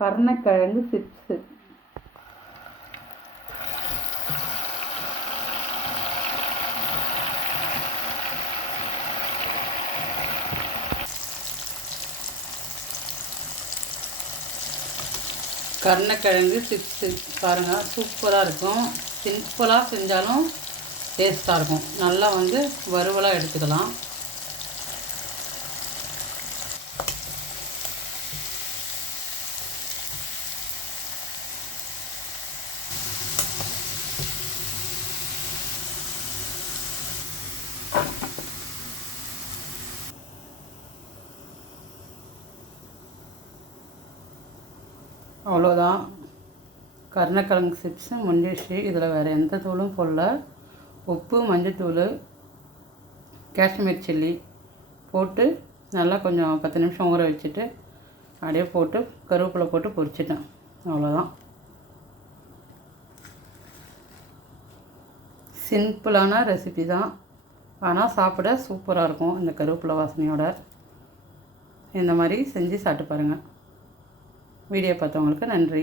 கருணக்கிழங்கு சிப்ஸு. கருணக்கிழங்கு சிப்ஸு பாருங்கள், சூப்பராக இருக்கும். சிம்பிளாக செஞ்சாலும் டேஸ்ட்டாக இருக்கும். நல்லா வறுவலாக எடுத்துக்கலாம். அவ்வளோதான், கருணக்கிழங்கு சிப்ஸு முடிஞ்சிடுச்சு. இதில் வேறு எந்த தூளும் போடல. உப்பு, மஞ்சத்தூள், காஷ்மீர் சில்லி போட்டு நல்லா கொஞ்சம் 10 நிமிஷம் ஊற வச்சுட்டு அப்படியே போட்டு கருவேப்பிலை போட்டு பொரிச்சிட்டேன். அவ்வளோதான், சிம்பிளான ரெசிபி தான். ஆனால் சாப்பிட சூப்பராக இருக்கும். இந்த கருவேப்பிலை வாசனையோட இந்த மாதிரி செஞ்சு சாப்பிட்டு பாருங்கள். வீடியோ பார்த்தவங்களுக்கு நன்றி.